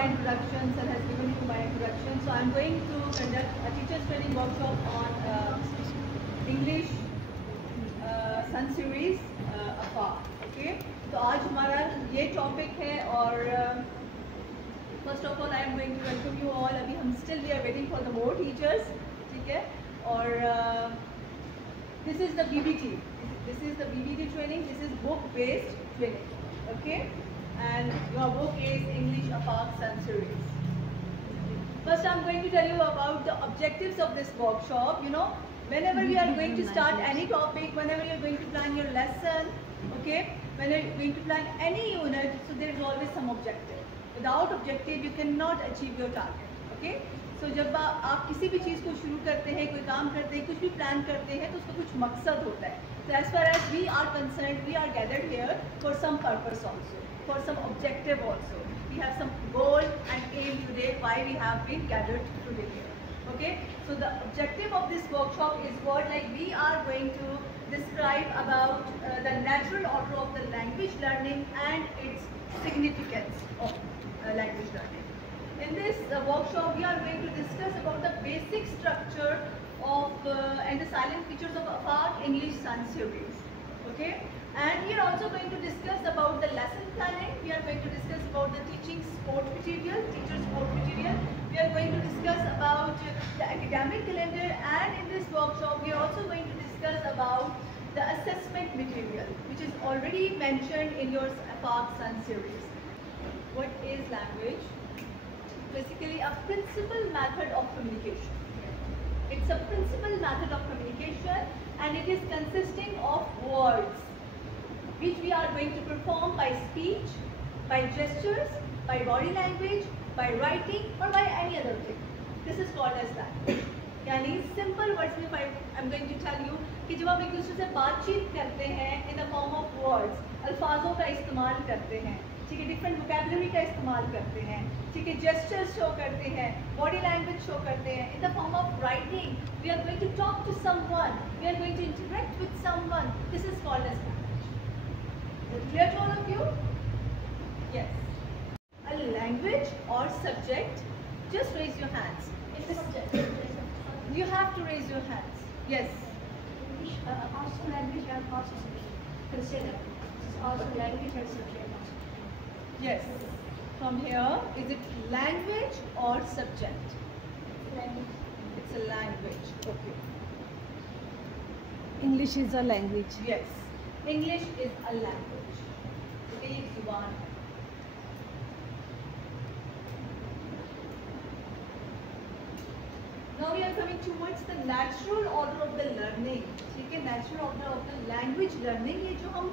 my introduction, sir has given you my introduction. So I'm going to conduct a teachers training workshop on English Sun series afar. Okay, तो आज हमारा ये topic है और first of all I am going to welcome you all. अभी हम still we are waiting for the more teachers, ठीक है. और this is the BBT. This is the BBT training. This is book based training. Okay, and your book is English Afaq Sun series. First I'm going to tell you about the objectives of this workshop. You know, whenever we are going to start any topic, whenever you are going to plan your lesson, okay, when you are going to plan any unit, so there is always some objective. Without objective you cannot achieve your target. Okay, so जब आप किसी भी चीज़ को शुरू करते हैं, कोई काम करते हैं, कुछ भी प्लान करते हैं, तो उसका कुछ मकसद होता है. So as far as we are concerned, we are gathered here for some purpose also, for some objective also. We have some goal and aim today why we have been gathered today here. Okay, so the objective of this workshop is what, like we are going to describe about the natural order of the language learning and its significance of language learning. In this workshop we are going to discuss about the basic structure of and the silent features of Afaq English Sun series. Okay, and we are also going to discuss about the lesson planning. We are going to discuss about the teaching sport material, teacher sport material. We are going to discuss about the academic calendar, and in this workshop we are also going to discuss about the assessment material, which is already mentioned in your Afaq Sun series. What is language? Basically a principal method of communication. It's a principal method of communication, and it is consisting of words which we are going to perform by speech, by gestures, by body language, by writing or by any other thing. This is called as language. यानी simple words में I'm going to tell you कि जब आप एक दूसरे से बातचीत करते हैं in the form of words, अल्फाजों का इस्तेमाल करते हैं, ठीक है, डिफरेंट वोकैबुलरी का इस्तेमाल करते हैं, ठीक है, जेस्चर्स शो करते हैं, बॉडी लैंग्वेज शो करते हैं, in the form of writing we are going to talk to someone, we are going to interact with someone. This is called as language. Clear to all of you? Yes. A language और subject, just raise your hands. You have to raise your hands. Yes. Also language and also subject. Consider. This is also language and subject. Yes. From here, is it language or subject? Language. It's a language. Okay. English is a language. Yes. English is a language. Okay, एक जुबान है. Now we are coming towards the natural order of the learning. ठीक है, natural order of the language learning. ये जो हम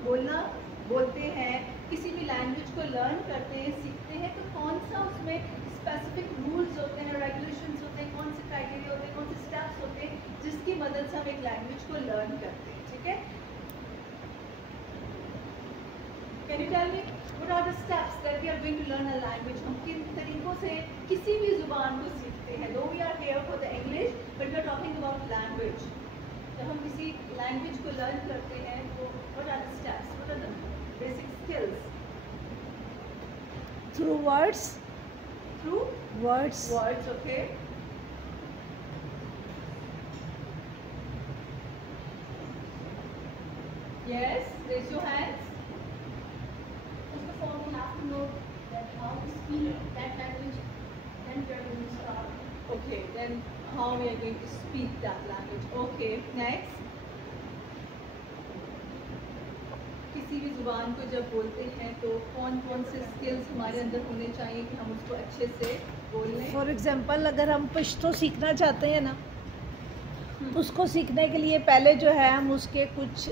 बोलते हैं, किसी भी लैंग्वेज को लर्न करते हैं, सीखते हैं, तो कौन सा उसमें स्पेसिफिक रूल्स होते हैं, रेगुलेशंस होते हैं, कौन से क्राइटेरिया होते हैं, कौन से स्टेप्स होते हैं, जिसकी मदद से हम एक लैंग्वेज को लर्न करते हैं. ठीक है, can you tell me what are the steps that we are going to learn a language? हम किन तरीकों से किसी भी जुबान को सीखते हैं? Though we are here for the English but we are talking about language. जब हम किसी लैंग्वेज को लर्न करते हैं तो what are the steps, what are the basic skills? Through words. Through words. Words, okay. Yes, raise your hands. First of all, we have to know that how to speak that language, then we are going to start. Okay, then how we are going to speak that language? Okay, next. किसी भी जुबान को जब बोलते हैं तो कौन कौन से स्किल्स हमारे अंदर होने चाहिए कि हम उसको अच्छे से बोल लें? फॉर एग्जांपल अगर हम पश्तो सीखना चाहते हैं ना, उसको सीखने के लिए पहले जो है हम उसके कुछ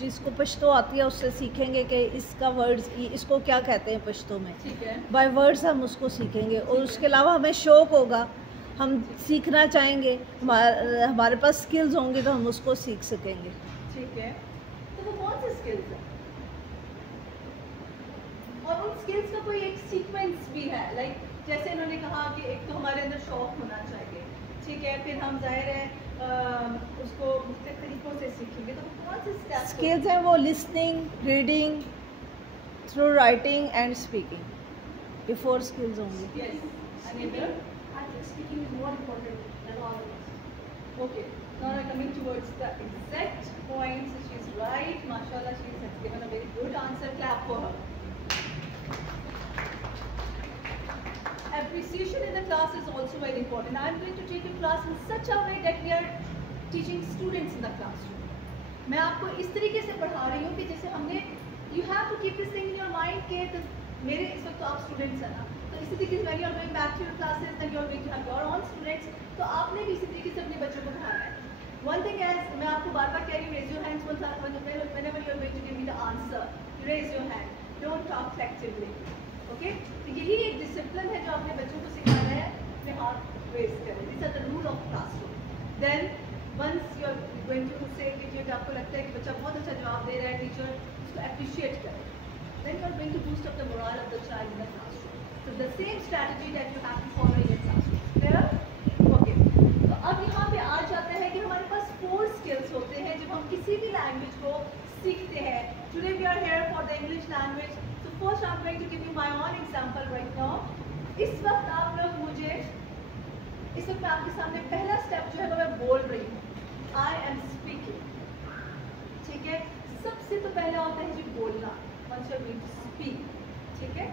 जिसको पश्तो आती है उससे सीखेंगे कि इसका वर्ड्स इसको क्या कहते हैं पश्तो में. ठीक है, बाय वर्ड्स हम उसको सीखेंगे. और उसके अलावा हमें शौक होगा, हम सीखना चाहेंगे, हमारे पास स्किल्स होंगे तो हम उसको सीख सकेंगे. ठीक है, तो वो कौन से स्किल्स हैं? और उन स्किल्स का कोई एक सीक्वेंस भी है, लाइक जैसे इन्होंने कहा कि एक तो हमारे अंदर शौक होना चाहिए, ठीक है, फिर हम जाहिर है उसको मुख्तलिफ तरीकों से सीखेंगे. तो कौन से स्किल्स हैं? वो listening, reading, through writing and speaking. ये 4 स्किल्स होंगी। Yes. Another? I think speaking is more important than all of us. Okay. Now we're coming towards the exact points. She's right. MashaAllah, she has given a very good answer. Clap for her. Appreciation in the class is also very important. I'm going to take your class in such a way that we are teaching students in the classroom. मैं आपको इस तरीके से पढ़ा रही हूँ कि जैसे हमने you have to keep this thing in your mind कि मेरे इस वक्त तो आप स्टूडेंट्स हैं ना, तो इसी तरीके से when you are going back to your classes then you are going to have your own students, तो आपने भी इसी तरीके से अपने बच्चों को पढ़ाना है. One thing is, मैं आपको बार बार कह रही हूँ, raise your hands whenever you are going to give me the answer. You raise your hand. Don't talk flexibly. Okay? तो यही एक डिसिप्लिन है जो आपने बच्चों को सिखाना है, अपने हाथ रेज करें. These are the rule of classroom. Then once you are going to say कि जब आपको लगता है कि बच्चा बहुत अच्छा जवाब दे रहा है, टीचर उसको appreciate करें. Then you are going to boost up the morale of the child in the classroom. So the same strategy that you have to follow in your classroom. Clear? Okay. तो अब यहाँ पे आ जाता है कि हमारे पास 4 skills होते हैं जब हम किसी भी लैंग्वेज को सीखते हैं. Today we are here for the English language. So first I'm going to give you my own example right now. इस वक्त आप लोग मुझे, इस वक्त मैं आपके सामने पहला स्टेप जो है वो मैं बोल रही हूँ. I am speaking. ठीक है? सबसे तो पहला होता है जी बोलना. Once you are going to speak. ठीक है?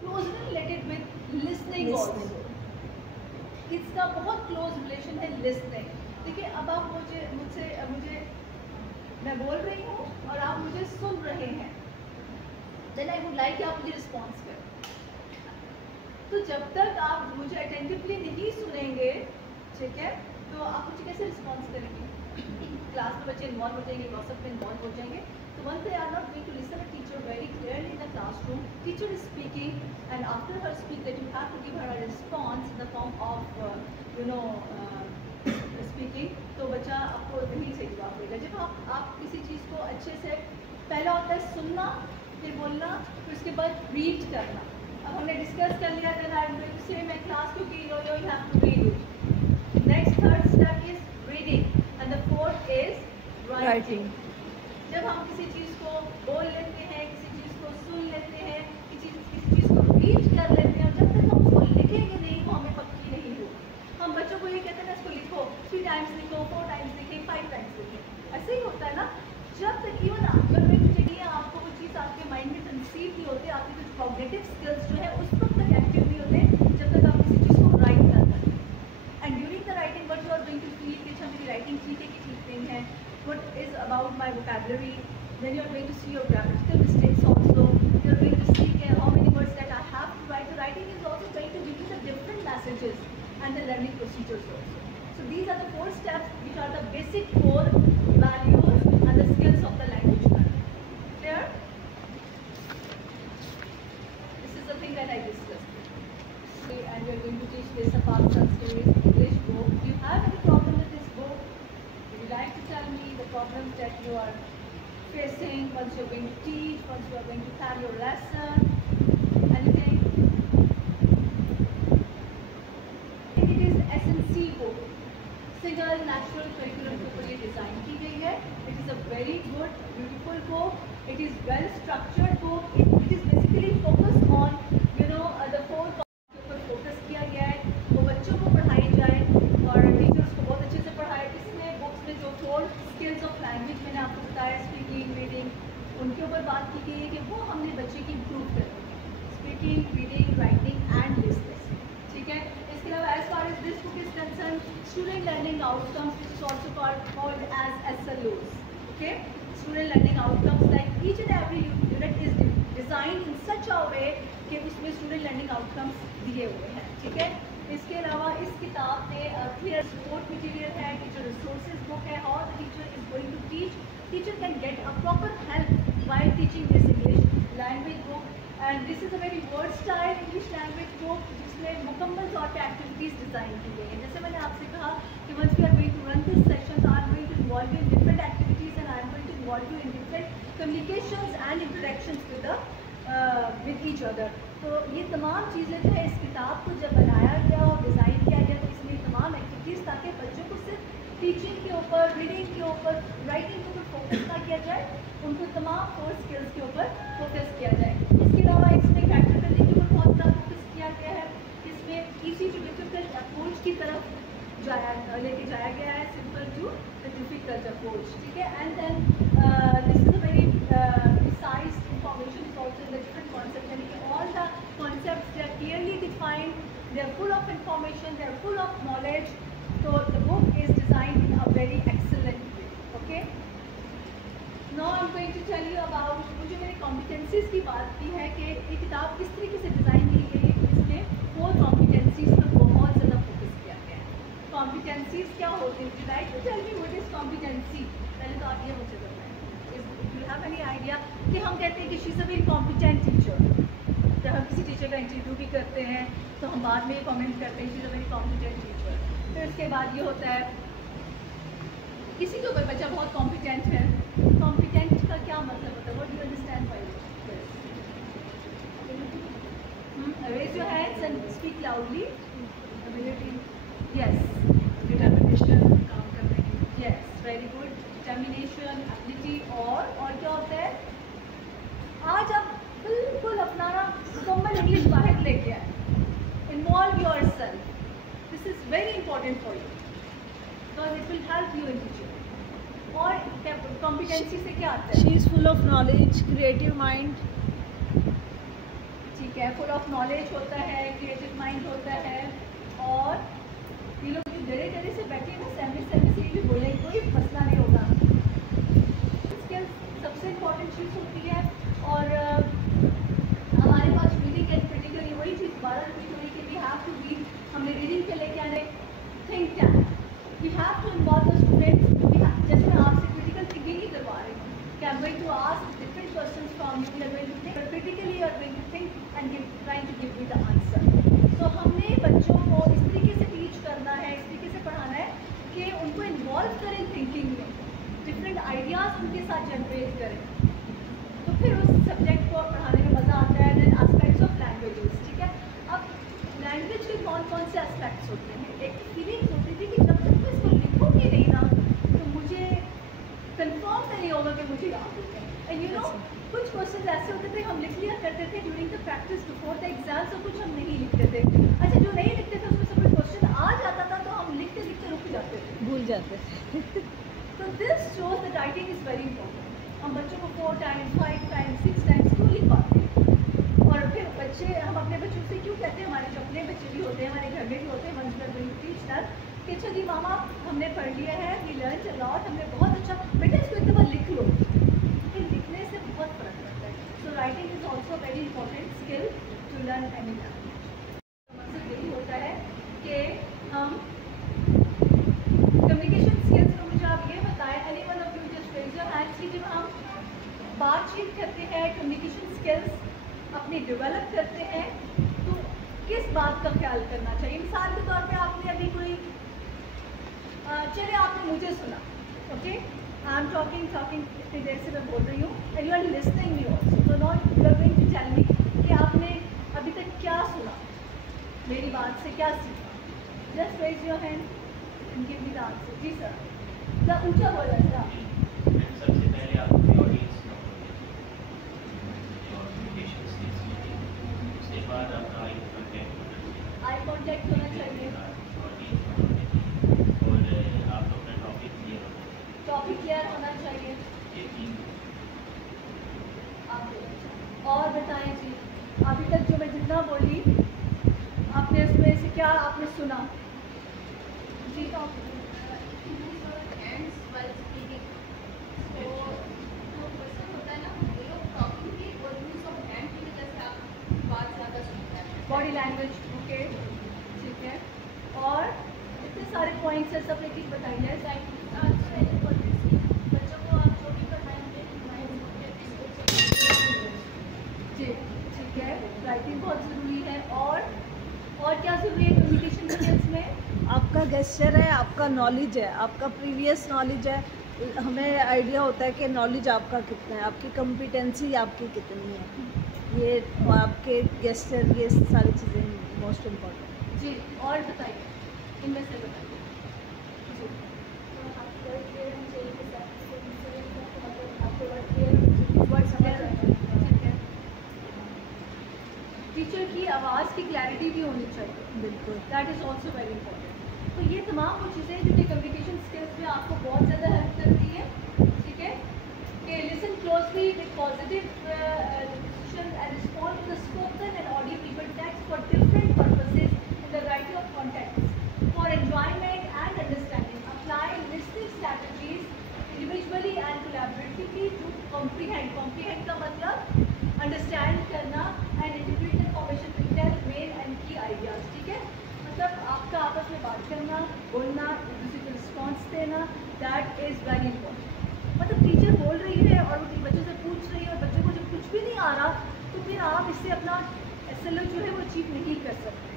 Closely related with listening also. इसका बहुत क्लोज रिलेशन है लिसनिंग. देखिए अब आप मुझे मैं बोल रही हूँ और आप मुझे सुन रहे हैं. देन आई वुड लाइक आप मुझे रिस्पॉन्स करें. तो जब तक आप मुझे अटेंटिवली नहीं सुनेंगे, ठीक है, तो आप मुझे कैसे रिस्पॉन्स करेंगे? क्लास में बच्चे इन्वॉल्व हो जाएंगे, गॉसिप में इन्वॉल्व हो जाएंगे. So once they are not going to listen to teacher very clearly in the classroom, teacher is speaking and after her speak that you have to give her a response in the form of speaking. तो बच्चा आपको नहीं सही जवाब देगा. जब आप किसी चीज़ को अच्छे से, पहला होता है सुनना, फिर बोलना, फिर उसके बाद रीड करना. अब हमने डिस्कस कर लिया then I am going to say my class क्योंकि you have to read it. Next third step is reading and the fourth is writing. जब हम किसी चीज़ को बोल लेते हैं, किसी चीज़ को सुन लेते हैं, किसी चीज़ को रीड कर लेते हैं, और जब तक हम उसको लिखेंगे नहीं वो हमें पक्की नहीं होगी. हम बच्चों को ये कहते हैं ना इसको लिखो, 3 टाइम्स लिखो, 4 टाइम्स लिखें, 5 टाइम्स लिखें. ऐसे ही होता है ना. जब तक इवन आपको वो चीज़ आपके माइंड में कंसीव नहीं होती, आपके कुछ कॉग्निटिव स्किल्स जो है उस वक्त तक एक्टिव नहीं होते जब तक आप किसी चीज़ को राइट कर रहे हैं. And during the writing what you are going to feel कि अच्छा मेरी राइटिंग ठीक है कि ठीक नहीं है. What is about my vocabulary? Then you are going to see your grammatical mistakes also. You are going to see how many words that I have to write. The writing is also going to give you the different messages and the learning procedures also. So these are the 4 steps which are the basic core values and the skills of the language learning. Clear? This is the thing that I discussed. Okay, and we are going to teach this apart from series English book. Do you have any problem with this book? Would you like to tell me the problems that you are facing once you are going to teach, once you are going to have your lesson? Anything? It is SNC book. Single National Curriculum के ऊपर ये डिज़ाइन की गई है. It is a very good, beautiful book. It is well structured book. It is basically focused on the 4 के ऊपर फोकस किया गया है. वो बच्चों को पढ़ाई जाए और टीचर्स को बहुत अच्छे से पढ़ाए. इसमें बुक्स में जो 4 स्किल्स ऑफ लैंग्वेज मैंने आपको बताया, स्पीकिंग, रीडिंग, उनके ऊपर बात की गई है कि वो हमने बच्चे की इम्प्रूव करनी है. Speaking, reading, writing and listening. ठीक है. इसके अलावा as far as this book is concern, student learning outcomes which is also called as SLOs. Okay. Student learning outcomes like each and every unit is design in such a way कि उसमें student learning outcomes दिए हुए हैं. ठीक है. इसके अलावा इस किताब में क्लियर सपोर्ट मटेरियल है, टीचर रिसोर्सेज बुक है, how the teacher is going to teach. Teacher can get a proper help while teaching this English language book. And this is a very versatile English language book जिसमें मुकम्मल तौर पे activities design की गई हैं. जैसे मैंने आपसे कहा कि once we are going to run this session, I am going to involve you in different activities and I am going to involve you in different communications and interactions with each other. तो ये तमाम चीज़ें जो है इस किताब को जब बनाया गया और डिज़ाइन किया गया तो इसमें तमाम एक्टिविटीज़ ताकि बच्चों को सिर्फ टीचिंग के ऊपर, रीडिंग के ऊपर, राइटिंग के ऊपर फोकस ना किया जाए, उनको तमाम 4 स्किल्स के ऊपर फोकस किया जाए। इसके अलावा इसमें कैरेक्टर बिल्डिंग के ऊपर बहुत ज़्यादा फोकस किया गया है। इसमें इजी टू डिफिकल्ट अप्रोच की तरफ लेके जाया गया है, simple to the difficult approach, ठीक है। And then this is a very precise information is also in the different concept, यानी कि all the concepts they are clearly defined, they are full of information, they are full of knowledge. So the book is designed in a very excellent way. Okay. Now I'm going to tell you about मुझे मेरी competencies की बात की है कि ये किताब किस तरीके से डिज़ाइन की गई है। इसमें 4 competencies पर बहुत ज़्यादा फोकस किया गया है। Competencies क्या होती हैं? Would you like to tell me what is competency? पहले तो आप ये मुझे बताएं। Do you have any idea कि हम कहते हैं कि she is a very competent teacher। जब हम किसी टीचर का इंटरव्यू भी करते हैं तो हम बाद में ये कमेंट करते हैं she is a very competent teacher। फिर उसके बाद ये होता है किसी के ऊपर बच्चा बहुत कॉम्पिटेंट है। कॉम्पिटेंट का क्या मतलब होता है? What do you understand by this? Raise your hands and speak loudly. Ability, yes, determination, काम करने की, yes, very good, determination, ability. और क्या होता है? आज आप बिल्कुल अपना ना मुकम्मल इंग्लिश बाहर लेके आए। Involve your self, this is very important for you because it will help you in future। और competency से क्या आता है? She is full of knowledge, creative mind। ठीक है, full of knowledge होता है, creative mind होता है। और ये लोग जो डरे से बैठे हैं ना, सहमे से भी बोले कोई मसला नहीं होगा। स्किल्स सबसे इम्पोर्टेंट चीज़ होती है। और हमारे पास रीडिंग एंड क्रिटिकली वही चीज़ 12 रिपीट हुई कि वी हैव टू रीड। हमने रीडिंग के लेके आने think tank, we have to involve the students. जैसे मैं आपसे क्रिटिकल थिंकिंग ही करवा रही हूँ कि I am going to ask different questions from you, you are going to think critically, you are going to think and trying to give me the answer. तो हमने बच्चों को इस तरीके से टीच करना है, इस तरीके से पढ़ाना है कि उनको इन्वॉल्व करें थिंकिंग में, डिफरेंट आइडियाज़ उनके साथ जनरेट करें, तो फिर उस सब्जेक्ट को पढ़ाने में मज़ा आता है। देन एस्पेक्ट्स ऑफ लैंग्वेजेस, ठीक है। अब लैंग्वेज के कौन से एस्पेक्ट्स होते हैं? एक फीलिंग्स होती थी कि जब तक मैं इसको लिखूंगी नहीं ना तो मुझे कंफर्म नहीं होगा कि मुझे याद हो गया। एंड यू नो कुछ क्वेश्चन ऐसे होते थे हम लिख लिया करते थे during the practice before the exams, और कुछ हम नहीं लिखते थे। अच्छा, जो नहीं लिखते थे उसमें से कोई क्वेश्चन आ जाता था तो हम लिखते लिखते रुक जाते थे, भूल जाते थे। तो this shows that writing is very important. हम बच्चों को 4 टाइम्स 5 टाइम्स 6 टाइम्स क्यों लिख पाते हैं? और फिर बच्चे, हम अपने बच्चों से क्यों कहते हैं, हमारे जो अपने बच्चे भी होते हैं, हमारे घर में भी होते हैं, वंस वी टीच दैट कि अच्छा जी मामा हमने पढ़ लिया है, वी लर्न अ लॉट, हमने बहुत अच्छा, बेटा इसको एक दफ़ा लिख लो। लेकिन लिखने से बहुत फर्क पड़ता है। So writing is also very important skill to learn any language. मकसद यही होता है कि हम कम्युनिकेशन स्किल्स को, मुझे आप ये बताएं, any one of you just raise your hands कि जब हम बातचीत करते हैं, कम्युनिकेशन स्किल्स अपनी डेवलप करते हैं, तो किस बात का ख्याल करना चाहिए? मिसाल के तौर पे आपने अभी कोई चले आपने मुझे सुना, ओके, आई एम टॉकिंग इतनी देर से मैं बोल रही हूँ and you are listening me also, तो not you are going to tell me कि आपने अभी तक क्या सुना, मेरी बात से क्या सीखा। Just raise your hand and give me the answer. जी सर, जरा ऊँचा बोला था। सबसे पहले आपकी ऑडियंस उसके बाद आपका आई कॉन्टैक्ट होना चाहिए और आप अपना टॉपिक क्लियर होना चाहिए। और बताएं जी, अभी तक जो मैं जितना बोली आपने उसमें से क्या आपने सुना? जी बॉडी लैंग्वेज, ओके, ठीक है। और इतने सारे पॉइंट्स है, सब एक एक बताइए। बच्चों को आप जो भी पढ़ाएंगे जी ठीक है, राइटिंग बहुत ज़रूरी है। और क्या ज़रूरी है कम्युनिकेशन स्किल्स में? आपका गेस्चर है, आपका नॉलेज है, आपका प्रीवियस नॉलेज है। हमें आइडिया होता है कि नॉलेज आपका कितना है, आपकी कॉम्पिटेंसी आपकी कितनी है, ये आपके गेस्चर, ये सारी चीज़ें मोस्ट इम्पोर्टेंट। जी और बताइए, इनमें से बताइए। जी आपको वर्ड क्लियर होना चाहिए, आपको वर्ड क्लियर थॉट्स की क्लैरिटी भी होनी चाहिए, बिल्कुल। That is also very important. तो ये तमाम वो चीज़ें जो कि कम्युनिकेशन स्किल्स में आपको बहुत ज़्यादा हेल्प करती हैं, ठीक है। कि listen closely with positive decision and respond to the spoken and audio text for different purposes in the variety of contexts for enjoyment and understanding. Apply listening strategies individually and collaboratively to comprehend का मतलब understand करना and interpret information to tell main and key ideas, ठीक है। मतलब आपका आपस में बात करना, बोलना, एक दूसरे को रिस्पॉन्स देना, दैट इज़ वेरी इंपॉर्टेंट। मतलब टीचर बोल रही है और वो बच्चों से पूछ रही है और बच्चे को जब कुछ भी नहीं आ रहा तो फिर आप इससे अपना SLO जो है वो अचीव नहीं कर सकते।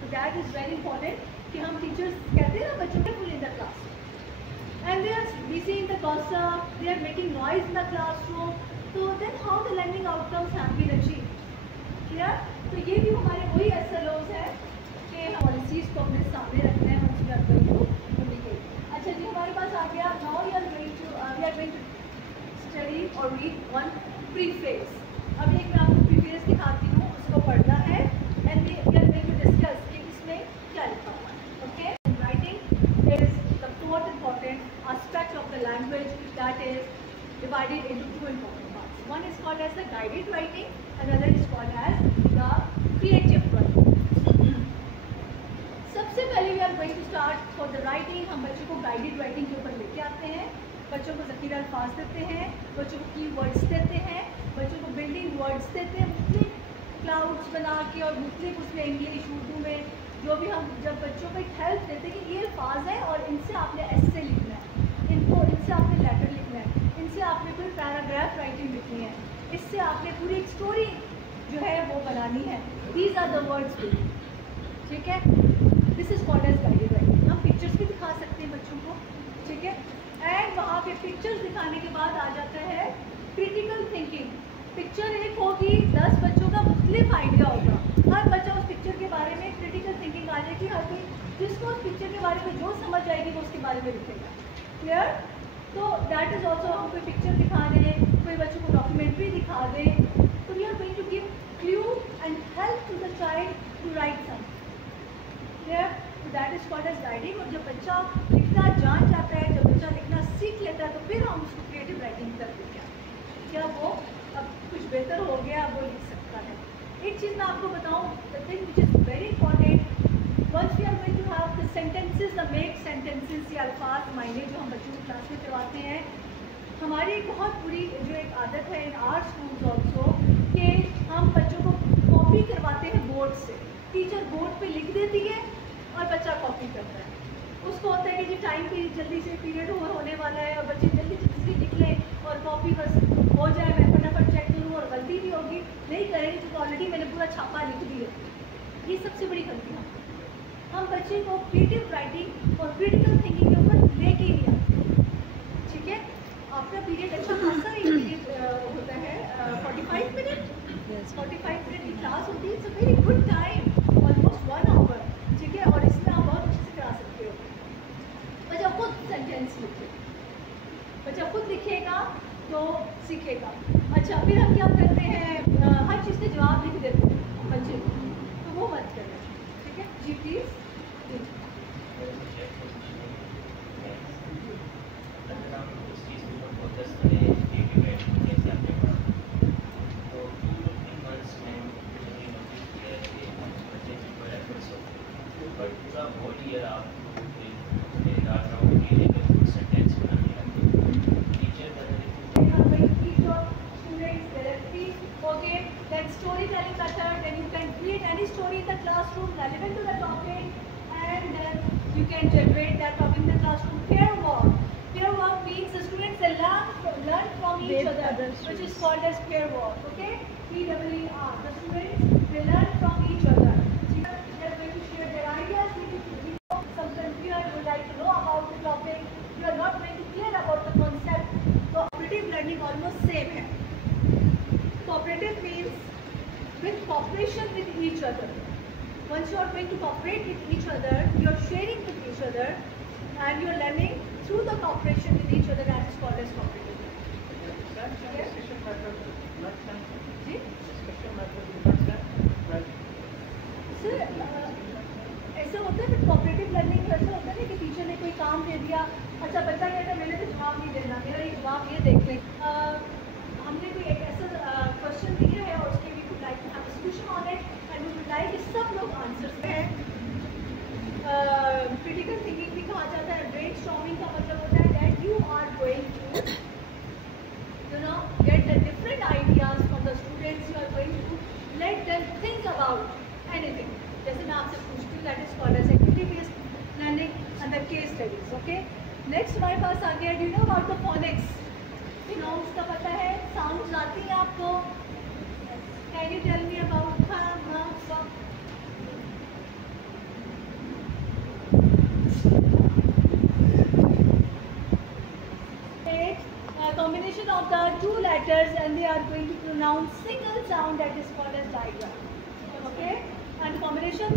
तो दैट इज़ वेरी इंपॉर्टेंट कि हम टीचर्स कहते हैं ना बच्चों के full in the class and they are busy in the gossip, they are making noise in the classroom, so then how the learning outcomes have been achieved, clear? तो ये भी हमारे वही SLOs है कि पॉलिसीज़ को अपने सामने रखना है, हम उसमें कम्युनिकेट। अच्छा जी, हमारे पास आ गया now we are going to study और रीड वन प्रीफेस। अब एक मैं आपको प्रीफेस दिखाती हूँ, उसको पढ़ना है and we are going to discuss कि इसमें क्या लिखा हुआ है। Okay, writing is the fourth important aspect of the language that is divided into two important parts. One is called as the guided writing, another is called as the creative writing. सबसे पहले we are going to start for the writing। हम बच्चों को guided writing के ऊपर लेके आते हैं, बच्चों को ज़ख़ीरा अल्फाज देते हैं, बच्चों को की वर्ड्स देते हैं, बच्चों को बिल्डिंग वर्ड्स देते हैं, मुख्तलिफ क्लाउड्स बना के और मुख्तलिफ उसमें इंग्लिश उर्दू में जो भी हम जब बच्चों को एक हेल्प देते हैं कि ये अल्फाज हैं और इनसे आपने ऐसे लिखना है, इनसे आपने लेटर लिखना है, इनसे आपने कोई पैराग्राफ राइटिंग लिखनी है, इससे आपने पूरी एक स्टोरी जो है वो बनानी है। दीज आर द वर्ड्स, ठीक है। This is called as guided writing. हम पिक्चर्स भी दिखा सकते हैं बच्चों को, ठीक है। एंड वहाँ पे पिक्चर्स दिखाने के बाद आ जाता है क्रिटिकल थिंकिंग। पिक्चर एक होगी, 10 बच्चों का मुख्तलिफ आइडिया होगा, हर बच्चा उस पिक्चर के बारे में क्रिटिकल थिंकिंग आ जाएगी, हर कोई जिसको उस पिक्चर के बारे में जो समझ आएगी वो उसके बारे में लिखेगा, क्लियर। तो दैट इज़ ऑल्सो, हम कोई पिक्चर दिखा दें, कोई बच्चों को डॉक्यूमेंट्री दिखा दें, तो we are going to give clue and help to the child to write something, clear. तो that is called as writing. और जब बच्चा लिखना जान जाता है, जब बच्चा लिखना सीख लेता है, तो फिर हम उसको क्रिएटिव राइटिंग करते हैं, क्या वो अब कुछ बेहतर हो गया, अब वो लिख सकता है। एक चीज़ मैं आपको बताऊँ, the thing which is very important, once we are going to have the sentences, the make sentences या अल्फाज मायने जो हम बच्चों को क्लास में करवाते हैं, हमारी एक बहुत बुरी जो एक आदत है इन आवर स्कूल्स ऑल्सो कि हम बच्चों को कॉपी करवाते हैं बोर्ड से। टीचर बोर्ड पे लिख देती है और बच्चा कॉपी करता है। उसको होता है कि जी टाइम पे जल्दी से पीरियड होने वाला है और बच्चे जल्दी से लिख लें और कॉपी बस हो जाए, मैं फटाफट चेक करूँ और गलती भी होगी, नहीं करेंगे तो ऑलरेडी मैंने पूरा छापा लिख दिया। ये सबसे बड़ी गलती है। हम बच्चे को क्रिएटिव राइटिंग और क्रिटिकल थिंकिंग के ऊपर लेके ही नहीं आते, ठीक है। आपका पीरियड अच्छा खासा ही पीरियड होता है, 45 मिनट 45 मिनट की क्लास होती है, it's a very good time, almost 1 hour, ठीक है। और इसमें आप बहुत अच्छे से करा सकते हो। बच्चा खुद सेंटेंस लिखे, बच्चा खुद लिखेगा तो सीखेगा। अच्छा, फिर हम क्या करते हैं, हर चीज़ के जवाब लिख देते हैं बच्चे को, तो वो मत करें, ठीक है जी, please. Storytelling method, then you can create any story in the classroom relevant to the topic, and then you can generate that topic in the classroom. Pair work. Pair work means the students they learn from each other, which is called as pair work. Okay, PWR. The students they learn from each other. They are going to share their ideas. Something here you would like to know about the topic. You are not very clear about the concept. Cooperative learning almost same है. Cooperative means with cooperation with each other. Once you are going to cooperate with each other, you are sharing with each other, and you are learning through the cooperation with each other. That is called as cooperative learning. Next हमारे पास आ गया, do you know about the phonics? Phonemes का पता है, sounds आती हैं आपको? Can you tell me about combination of the two letters, and they are going to pronounce single sound that is called as digram. Okay, and combination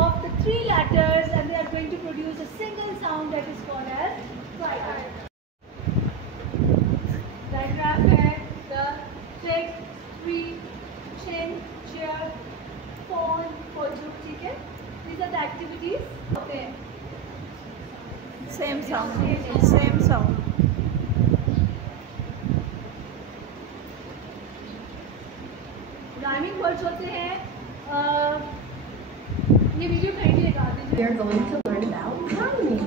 of the three letters, and they are going to produce a single sound that is called as trigram. Diagram है the trick, tree, chin, chair, phone, photo. ठीक है, these are the activities होते हैं. Same sound. Rhyming words होते हैं. ये वीडियो कहीं लगा दीजिए. We are going to learn about rhyming.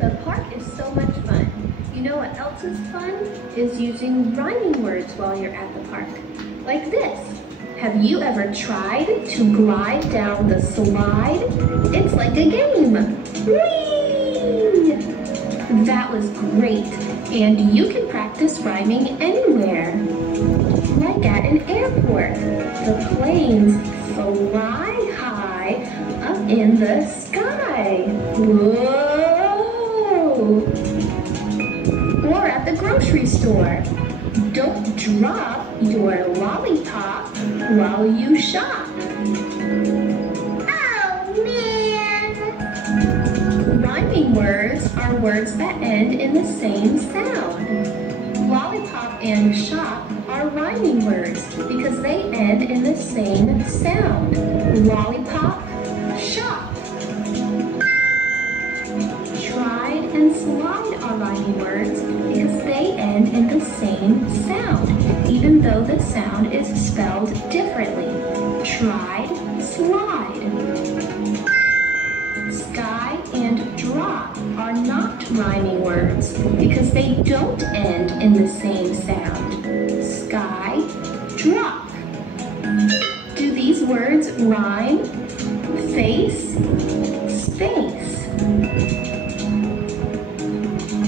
The park is so much fun. You know what else is fun? Is using rhyming words while you're at the park. Like this. Have you ever tried to glide down the slide? It's like a game. Whee! That was great. And you can practice rhyming anywhere. Like at an airport, the planes fly high up in the sky. Whoa! Or at the grocery store, don't drop your lollipop while you shop. Oh man! Rhyming words are words that end in the same sound. Lollipop and shop are rhyming words because they end in the same sound. Lollipop, shop. Tried and slide are rhyming words because they end in the same sound, even though the sound is spelled differently. Tried, slide. Sky and drop are not rhyming words because they don't end in the same sound. Sky, drop. Do these words rhyme? Face, space.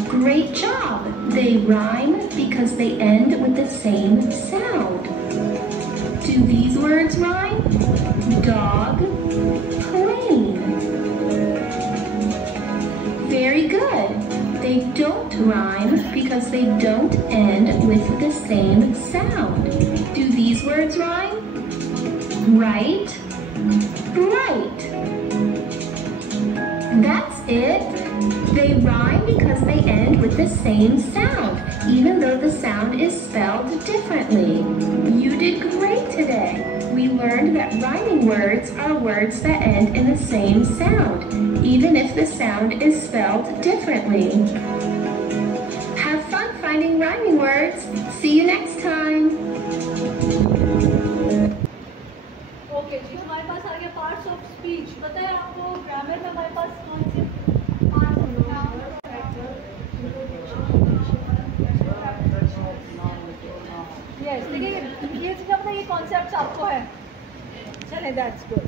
Great job! They rhyme because they end with the same sound. Do these words rhyme? Dog, plane. Very good. They don't rhyme because they don't end with the same sound. Do these words rhyme? Right, bright. That's it. They rhyme because they end with the same sound, even though the sound is spelled differently. You did great today. We learned that rhyming words are words that end in the same sound, even if the sound is spelled differently. Have fun finding rhyming words. See you next time. Okay जी, हमारे पास आ गया parts of speech. पता है आपको ग्रामर में हमारे पास कौन से पार्ट्स होते हैं? यस, देखिए ये चीज़ अपना ये कॉन्सेप्ट आपको है. चले, that's good.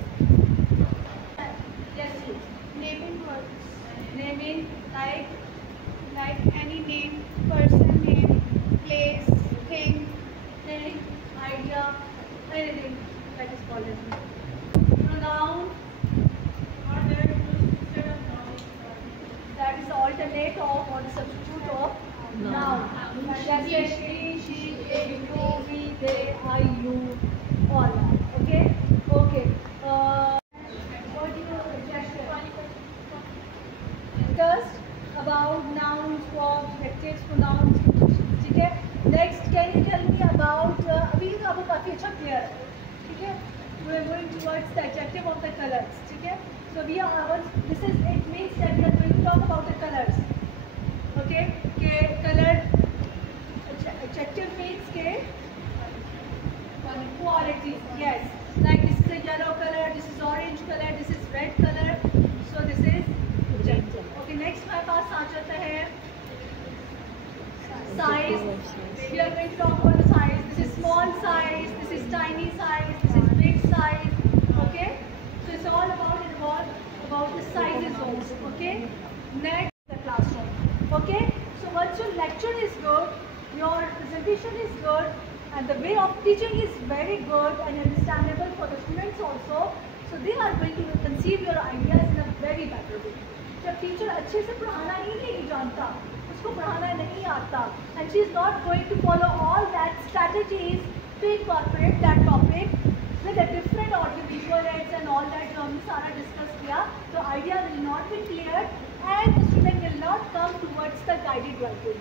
Yes, Naming words. Naming like Any name, person name, place, thing. idea, anything that is called as pronoun. That is the alternate of or the substitute of noun. That's like she, they, you, we, they, I, you, all. Okay? Okay. What do you discussed about nouns, verbs, adjectives, pronouns. ठीक है? Next, can you tell me about अभी तो आपको काफी अच्छा clear है. ठीक है? We are going towards the adjective of the colors. ठीक है? So we are this is it means that we are going to talk about the colors. Okay? के color adjective means के quality. Yes. Like this is a yellow color, this is orange color, this is red color. So this is adjective. Okay. Next हमारे पास आ जाता है size. We are going to talk about the size. This is small size, this is tiny size, this is big size. Okay? So it's all about the sizes also. Okay? Next, the classroom. your presentation is good and the way of teaching is very good and understandable for the students also, so they are going to conceive your ideas in a very better way. जब टीचर अच्छे से पढ़ाना ही नहीं जानता, उसको पढ़ाना नहीं आता, and she is not going to follow all that strategies to incorporate that topic with a different audiovisual aids and all that जो हमने सारा डिस्कस किया, तो idea will not be clear and the student will not come towards the guided writing.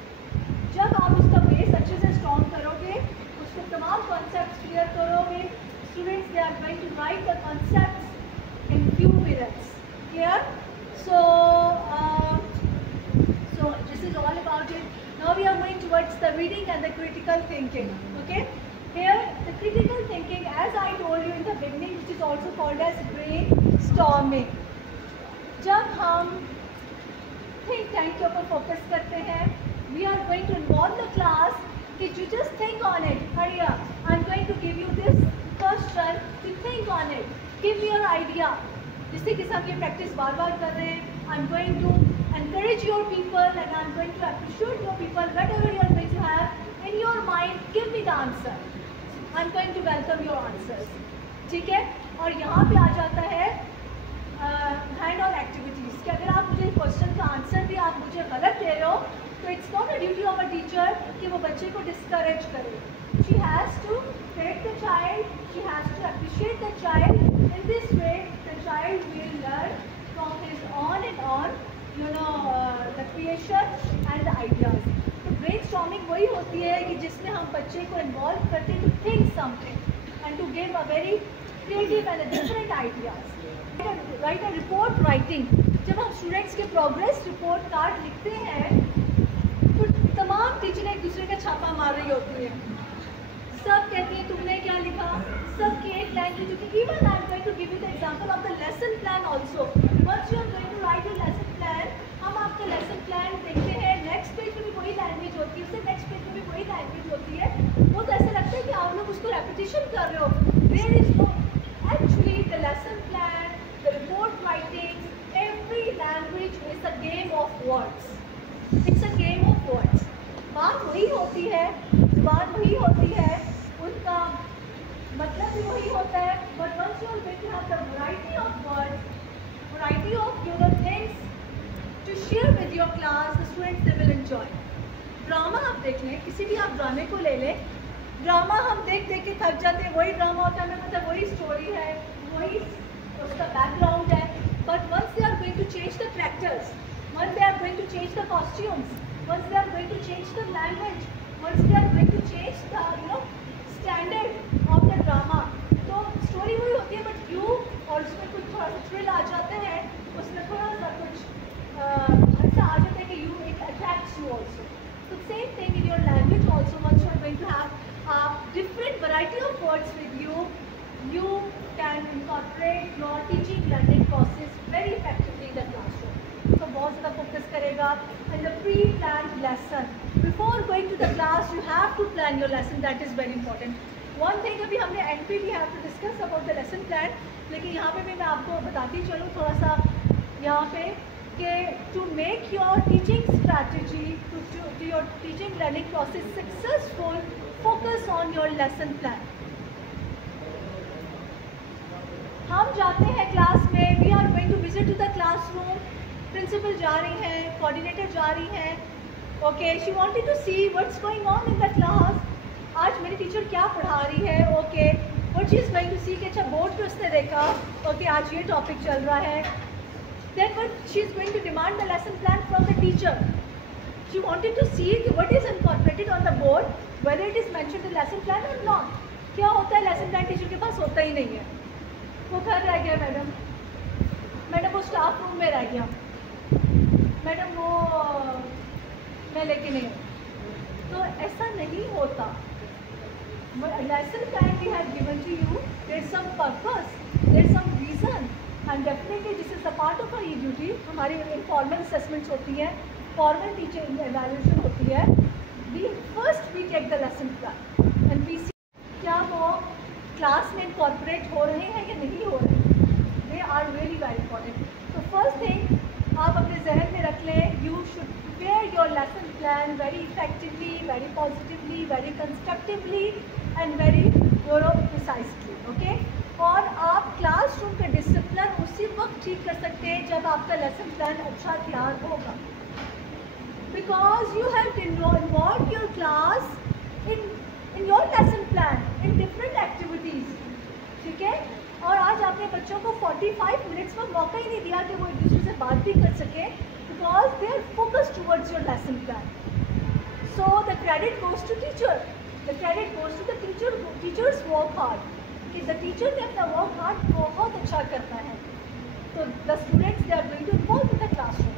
जब आप उसका बेस अच्छे से स्ट्रॉन्ग करोगे, उसको तमाम कॉन्सेप्ट्स क्लियर करोगे, students they are going to write the concepts in few minutes. Clear? So this is all about it. Now we are going towards the reading and the critical thinking. Okay? Here the critical thinking, as I told you in the beginning, which is also called as brainstorming. जब हम think tank के ऊपर फोकस करते हैं, we are going to involve the class that you just think on it. Hurry up. I'm going to give you this question to think on it. Give me your idea. जिससे कि हम ये प्रैक्टिस बार बार कर रहे हैं. I'm going to encourage your people and I'm going to appreciate your people. Whatever you are going to have in your mind, give me the answer. I'm going to welcome your answers. ठीक है? और यहाँ पे आ जाता है hand on activities कि अगर आप मुझे क्वेश्चन का आंसर भी आप मुझे गलत दे रहे हो, तो it's not a duty of a teacher कि वो बच्चे को डिस्करेज करे. She has to take the child, she has to appreciate the child. In this way the child will learn from his own and on the creation and the ideas. तो brainstorming वही होती है कि जिसमें हम बच्चे को इन्वॉल्व करते हैं to think something and to give a very creative and different ideas. Write a report writing. जब हम स्टूडेंट्स के प्रोग्रेस रिपोर्ट कार्ड लिखते हैं तो तमाम टीचर एक दूसरे का छापा मार रही होती है. सब कहती हैं तुमने क्या लिखा, सबकी एक लैंग्वेज होती है. Even I am going to give you the example of the lesson plan also. Once you are going to write your lesson plan, हम आपका लेसन प्लान देखते हैं, नेक्स्ट पेज में भी वही लैंग्वेज होती है, उससे नेक्स्ट पेज में भी वही लैंग्वेज होती है. वो तो ऐसा लगता है कि आप लोग उसको रेपिटेशन कर रहे हो. There is no actually the lesson plan, the report writing, every language is a game of words. It's a game of words. बात वही होती है, जुबान वही होती है, उनका मतलब भी वही होता है. But once you are going to have the variety of words, variety of things to share with your class, the students they will enjoy. Drama आप देख लें, किसी भी आप ड्रामे को ले लें, ड्रामा हम देख देख के थक जाते हैं. वही ड्रामा होता है, हमें मतलब वही स्टोरी है, वही उसका बैकग्राउंड है. But once they are going to change the characters, once they are going to change the costumes, once they are going to change the language, once they are going to change the standard of the drama, तो story वही होती है but you और उसमें कुछ थोड़ा सा थ्रिल आ जाते हैं, उसमें थोड़ा सा कुछ ऐसा आ जाता है कि you it attracts you also. तो same thing in your language also. Once you are going to have different variety of words with you, you can incorporate your teaching learning process very effectively in the classroom. तो बहुत ज़्यादा फोकस करेगा. And the pre-planned lesson, before going to the class you have to plan your lesson. That is very important. One thing अभी हमने end पे भी have to discuss about the lesson plan, लेकिन यहाँ पे भी मैं आपको बताती चलूँ थोड़ा सा यहाँ पे कि to make your teaching strategy, to your teaching learning process successful, focus on your lesson plan. हम जाते हैं क्लास में, we are going to visit to the classroom. Principal जा रही हैं, कोऑर्डिनेटर जा रही हैं. Okay, she wanted to see what's going on in the class. आज मेरी टीचर क्या पढ़ा रही है. Okay, what she is going to see कि अच्छा बोर्ड पे उसने देखा, ओके आज ये टॉपिक चल रहा है. Then what she is going to demand the lesson plan from the teacher. She wanted to see कि what is incorporated on the board, whether it is mentioned in lesson plan or not. क्या होता है lesson plan teacher के पास होता ही नहीं है, वो घर रह गया मैडम वो स्टाफ रूम में रह गया, मैडम वो मैं लेके नहीं. तो ऐसा नहीं होता. Lesson plan we have given to you, there is some purpose, there is some reason and definitely this is the part of our duty. हमारी इनफॉर्मल असेसमेंट्स होती हैं, फॉर्मल टीचर एवेल्यूएशन होती है. we take the lesson plan and we see क्या वो क्लास में incorporate हो रहे हैं या नहीं हो रहे हैं. They are really very important. So first thing आप अपने जहन में रख लें, you should prepare your lesson plan very effectively, very positively, very constructively and very precisely. Okay? और आप क्लासरूम का डिसिप्लिन उसी वक्त ठीक कर सकते हैं जब आपका लेसन प्लान अच्छा तैयार होगा, because you have involve your class in your lesson plan in different activities. ठीक है? और आज आपने बच्चों को 45 मिनट्स में मौका ही नहीं दिया कि वो एक दूसरे से बात भी कर सके, because they are focused towards your lesson plan. So the credit goes to teacher, the credit goes to the teacher. Teachers work hard, कि द टीचर ने अपना वर्क हार्ड बहुत अच्छा करना है. तो the students they are going to involve in the classroom.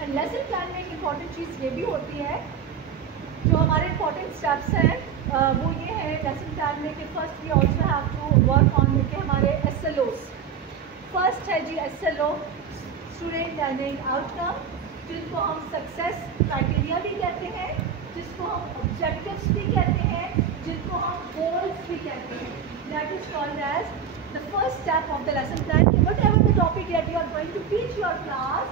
And lesson plan में एक इम्पॉर्टेंट चीज़ ये भी होती है, जो हमारे इम्पॉर्टेंट स्टेप्स हैं वो ये है लेसन प्लान में कि first we also have to work on के हमारे SLOs. फर्स्ट है जी SLO, स्टूडेंट लर्निंग आउटकम, जिनको हम सक्सेस क्राइटेरिया भी कहते हैं, जिसको हम ऑब्जेक्टिव्स भी कहते हैं, जिनको हम गोल्स भी कहते हैं. That is called as the first step of the lesson plan. Whatever the topic that you are going to teach your class,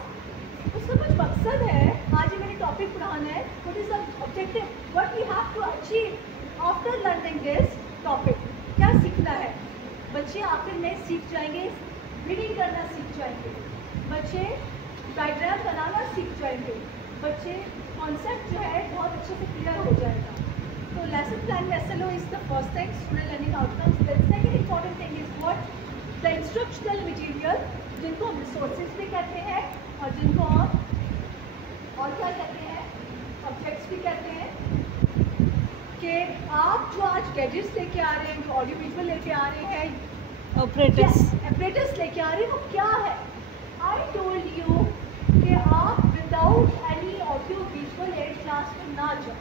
उसका कुछ मकसद है. आज ही मैंने टॉपिक पढ़ाना है, what is the objective, what we have to achieve after learning this topic. क्या सीखना है? बच्चे आखिर में सीख जाएंगे, रीडिंग करना सीख जाएंगे, बच्चे डायग्राम बनाना सीख जाएंगे, बच्चे कॉन्सेप्ट जो है बहुत अच्छे से क्लियर हो जाएगा. तो लेसन प्लान में SLO is the first thing, student learning outcomes. The second important thing is what the instructional material, जिनको हम रिसोर्सेज भी कहते हैं और जिनको हम और क्या कहते हैं, ऑब्जेक्ट्स भी कहते हैं. कि आप जो आज गैजेट्स लेके आ रहे हैं, जो ऑडियो विजुअल लेके आ रहे हैं, ऑपरेटर्स लेके आ रहे हैं, वो क्या है? आई टोल्ड यू कि आप without any audio visual add class में ना जाओ.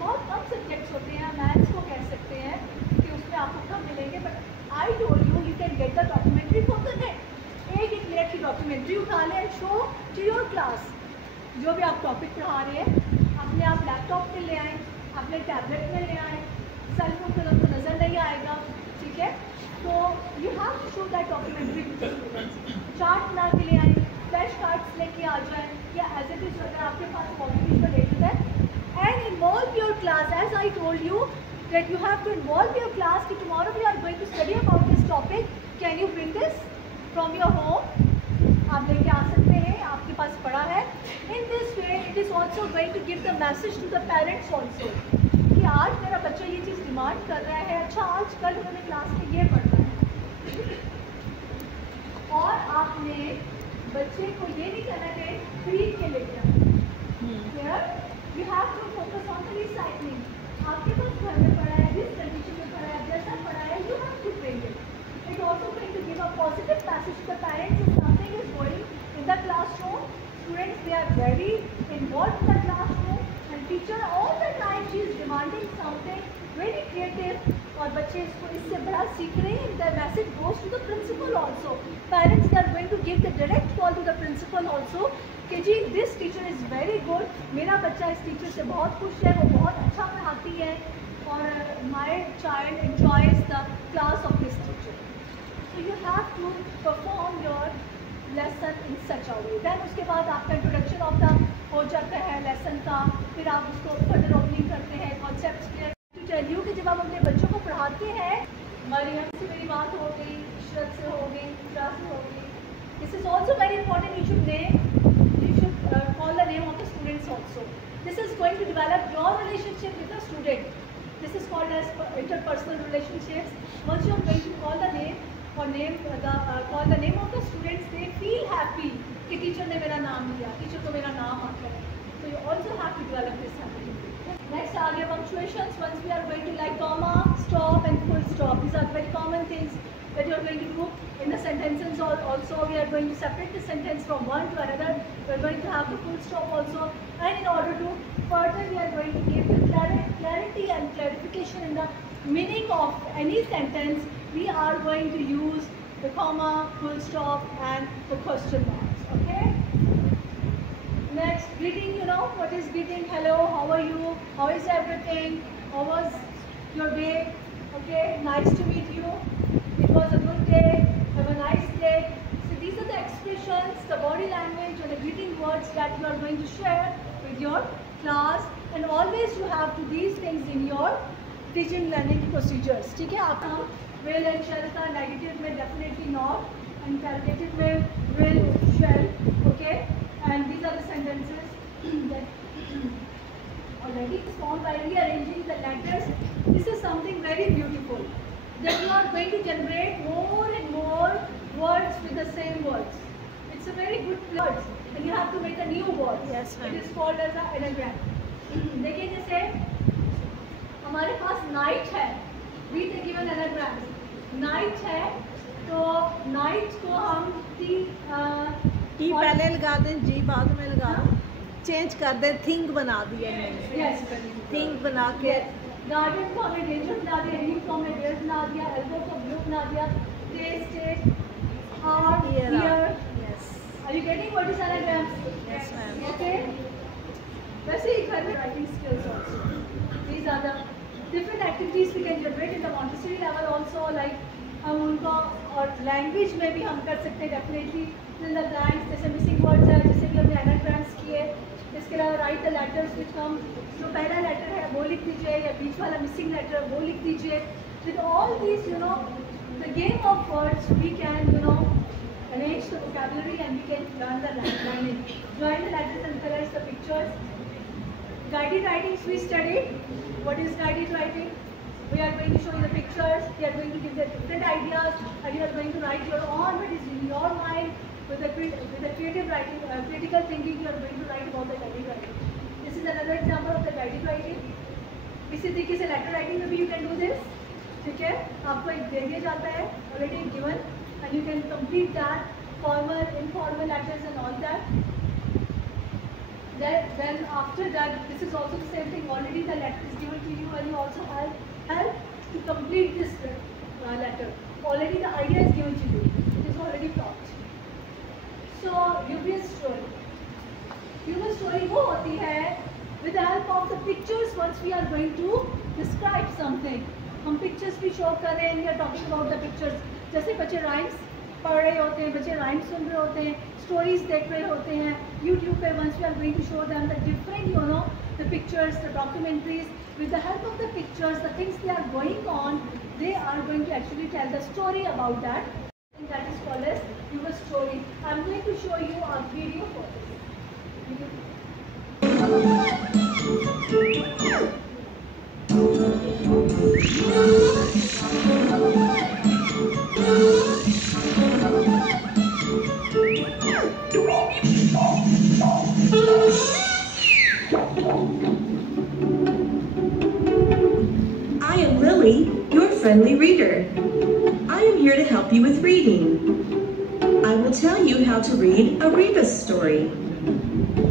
बहुत कम सब्जेक्ट्स होते हैं, मैथ्स को कह सकते हैं कि उसमें आपको कम मिलेंगे, but I told you you can get the documentary from the net. एक मिनट की डॉक्यूमेंट्री उठा लें and show to your class. जो भी आप टॉपिक पढ़ा रहे हैं अपने आप लैपटॉप में ले आएँ, अपने टैबलेट में ले आएँ, सेल फोन कलर तो नज़र नहीं आएगा. ठीक है? तो you have to show that documentary to the students. Chart बना के ले आएँ, फ्लैश कार्ड्स लेके आ जाएँ, या एज इट इज अगर आपके पास ऑडियो विजुअल एड है. And involve your class, as I told you that you have to involve your class कि tomorrow we are going to study about this topic. Can you bring this from your home? आप लेके आ सकते हैं, आपके पास पड़ा है. In this way it is also going to give the message to the parents also कि आज मेरा बच्चा ये चीज़ डिमांड कर रहा है, अच्छा आज कल उन्होंने क्लास में ये पढ़ना है. और आपने बच्चे को ये नहीं कहना कि खरीद के लेके आना. You have to focus on the recycling. आपके पास घर में पड़ा है, जिस कंडीशन में पड़ा है, जैसा पड़ा है, you have to bring it. It also going to give a positive message to the parents if something is going in the classroom. Students, they are very involved in the classroom, and teacher all the time she is demanding something very creative. और बच्चे इसको इससे बड़ा सीख रहे हैं. The message goes to the principal also. Parents, they are going to give the direct call to the principal also कि जी this teacher is very good, मेरा बच्चा इस टीचर से बहुत खुश है, वो बहुत अच्छा पढ़ाती है, और my child enjoys the class of this teacher. So you have to perform your lesson in such a way. Then उसके बाद आपका इंट्रोडक्शन ऑफ द हो जाता है लेसन का, फिर आप उसको फर्दर ओपनिंग करते हैं, concept clear to tell you कि जब आप अपने बच्चों को पढ़ाते हैं, मरियम से मेरी बात हो गई, इशरत से हो गई, इशरा से हो गई. This is also very important. You should call the name of the students also. This is going to develop your relationship with the student. This is called as interpersonal relationships. Once you are going to call the name or call the name of the students, they feel happy कि teacher ने मेरा नाम लिया, teacher को मेरा नाम आता है. So you also have to develop this habit. Next are your punctuations. Once we are going to like comma, stop and full stop. These are very common things that you are going to do in the sentences. Also we are going to separate the sentence from one to another. We are going to have the full stop also, and in order to further we are going to give the clarity and clarification in the meaning of any sentence. We are going to use the comma, full stop and the question marks. Okay. Next, greeting. You know what is greeting? Hello, how are you? How is everything? How was your day? Okay, nice to meet you. It was a good day. Have a nice day. So these are the expressions, the body language, or the greeting words that you are going to share with your class, and always you have to these things in your teaching learning procedures. ठीक है, आप हम will and shall का negative में definitely not, and interrogative में will, shall, okay, and these are the sentences that already formed by rearranging the letters. This is something very beautiful, that you are going to generate more and more words with the same words. It's a very good words, and you have to make a new word. Yes, ma'am. It is called as an anagram. देखिए जैसे हमारे पास night है, we take given anagram. Night है, तो night को हम टी पहले लगा दें, जी बाद में लगा दें, चेंज कर दें, थिंग बना दिया मैंने, yes, थिंग बना के गार्डन को हमें डेंजर बना दिया, रीड को हमें डेयर बना दिया, एल्बो को ब्लू बना दिया, test heart here. Yes Are you getting what is anagram? Yes, ma'am. Okay. वैसे ही घर में writing skills also. These are the different activities we can generate in the Montessori level also. Like हम उनको और language में भी हम कर सकते हैं definitely. Fill the blanks, जैसे missing words है, जैसे भी हमने anagrams किए. इसके अलावा write the letters which come. जो पहला letter है वो लिख दीजिए, या बीच वाला missing letter वो लिख दीजिए. With all these, you know, the game of words we can, you know, arrange the vocabulary and we can learn the language. Join the letters and colors, the pictures. Guided writings we studied. What is guided writing? We are going to show you the pictures. We are going to give the different ideas, and you are going to write your own what is in your mind. With the creative writing, critical thinking, you are going to write about the guided writing. This is another example of the guided writing. इसी तरीके से letter writing में भी you can do this. ठीक है, आपको एक दे दिया जाता है, already given, and you can complete that, formal, informal letters and all that. Then after that, this is also the same thing. Already the letter is given to you, and you also help to complete this letter. Already the idea is given to you. It is already taught. So humorous story. Humorous story वो होती है with the help of the pictures. Once we are going to describe something, हम pictures भी show कर रहे हैं. We are talking about the pictures. जैसे बच्चे rhymes पढ़ रहे होते हैं, बच्चे rhymes सुन रहे होते हैं, stories देख रहे होते हैं YouTube पे. Once we are going to show them the different, you know, the pictures, the documentaries. With the help of the pictures, the things they are going on, they are going to actually tell the story about that. And that is called as your story. I am going to show you a video for this. I am Lily, your friendly reader. I am here to help you with reading. I will tell you how to read a Rebus story.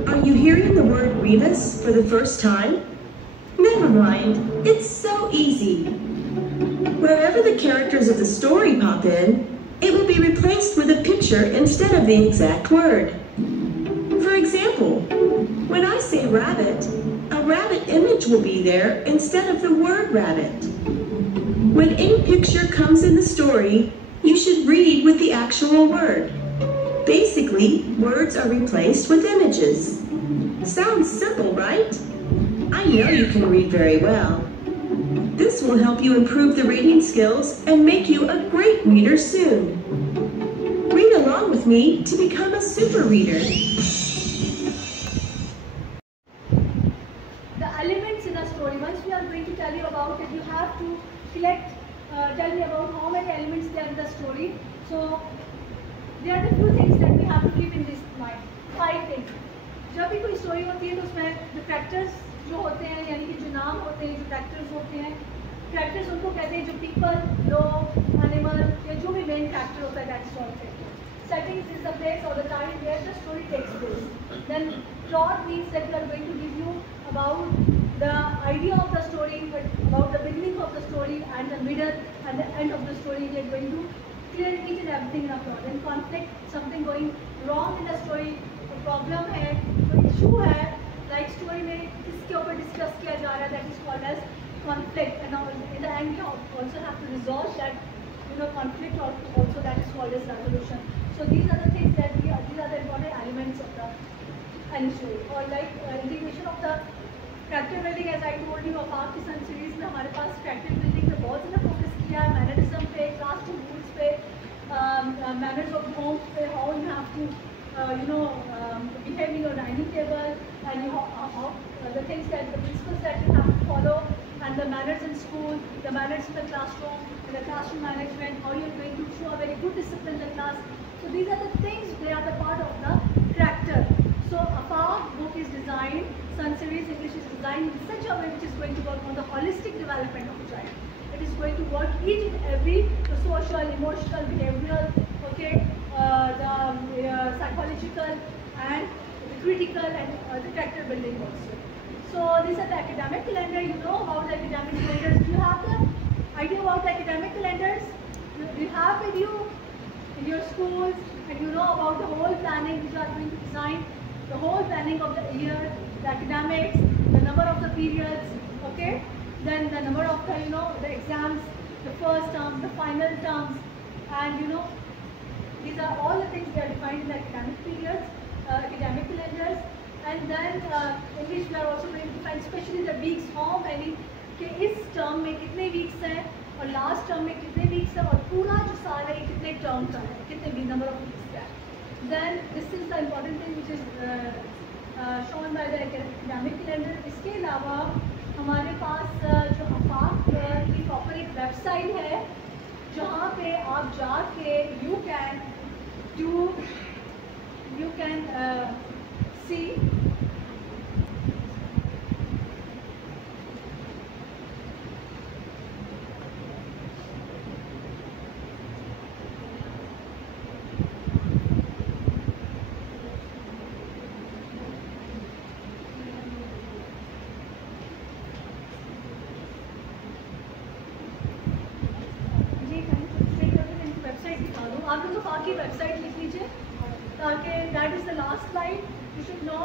Are you hearing the word Rebus for the first time? Never mind, it's so easy. Wherever the characters of the story pop in, it will be replaced with a picture instead of the exact word. For example, when I say rabbit, a rabbit image will be there instead of the word rabbit. When any picture comes in the story, you should read with the actual word. Basically, words are replaced with images. Sounds simple, right? I know you can read very well. This will help you improve the reading skills and make you a great reader soon. Read along with me to become a super reader. The elements in a story. Once we are going to tell you about it, you have to tell me about how many elements there are in the story. So there are the few things that we have to keep in this mind. 5 things. जब भी कोई स्टोरी होती है तो उसमें जो फैक्टर्स जो होते हैं, यानी कि जो नाम होते हैं, जो फैक्टर्स होते हैं, फैक्टर्स उनको कहते हैं जो पीपल, लोग, एनिमल या जो भी मेन फैक्टर होता है, that is called factor. Settings is the place or the time where the story takes place. Then plot means that we are going to give you about the idea of the story, but about the beginning of the story and the middle and the end of the story. We are going to clear each and everything in a plot. Then conflict, something going wrong in the story, a problem है, कोई issue है, like story में किसके ऊपर discuss किया जा रहा है, that is called as conflict. And in the end you also have to resolve that, you know, conflict, or also that is called as resolution. So these are the things that these are the important elements of the initial, or like integration of the character building. As I told you, Afaq की सन सीरीज में हमारे पास character building पे बहुत ज़्यादा फोकस किया है, मैनरिज्म पे, classroom rules पे, manners of home पे, how you have to behave in your dining table, and how the things that the principles that you have to follow, and the manners in school, the manners in the classroom, and the classroom management, how you're going to show a very good discipline in the class. So these are the things, they are the part of the character. So Afaq book is designed, Sun Series English is designed in such a way which is going to work on the holistic development of the child. It is going to work each and every, the social, emotional, behavioral, okay, the psychological, and the critical, and the character building also. So this is the academic calendar. You know about the academic calendars. Do you have the idea about the academic calendars? You have with you in your schools, and you know about the whole planning which you are going to design, the whole planning of the year, the academics, the number of the periods, okay, then the number of the the exams, the first term, the final terms, and these are all the things that are defined in the academic periods, academic calendars. And then English we are also going to define especially the weeks, how many कि इस टर्म में कितने वीक्स हैं और last term में कितने वीक्स हैं और पूरा जो साल है कितने टर्म का है, कितने नंबर ऑफ वीक्स का है. Then this is the important thing which is shown by the academic calendar. इसके अलावा हमारे पास जो अफाक की प्रॉपर एक वेबसाइट है जहाँ पे आप जाके यू कैन सी आप लोग अफाक की वेबसाइट लिख लीजिए ताकि that is the last slide you should know.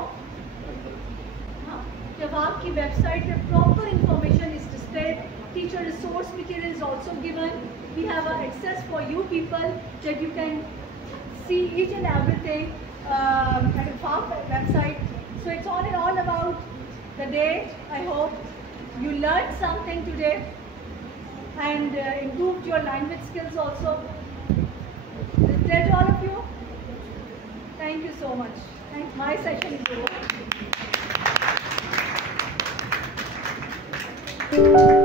हाँ, अफाक की वेबसाइट पे proper information is displayed. Teacher resource material is also given. We have a access for you people that you can see each and everything at Afaq website. So it's all in all about the day. I hope you learned something today and improved your language skills also. Is it clear to all of you? Thank you so much. My session is over.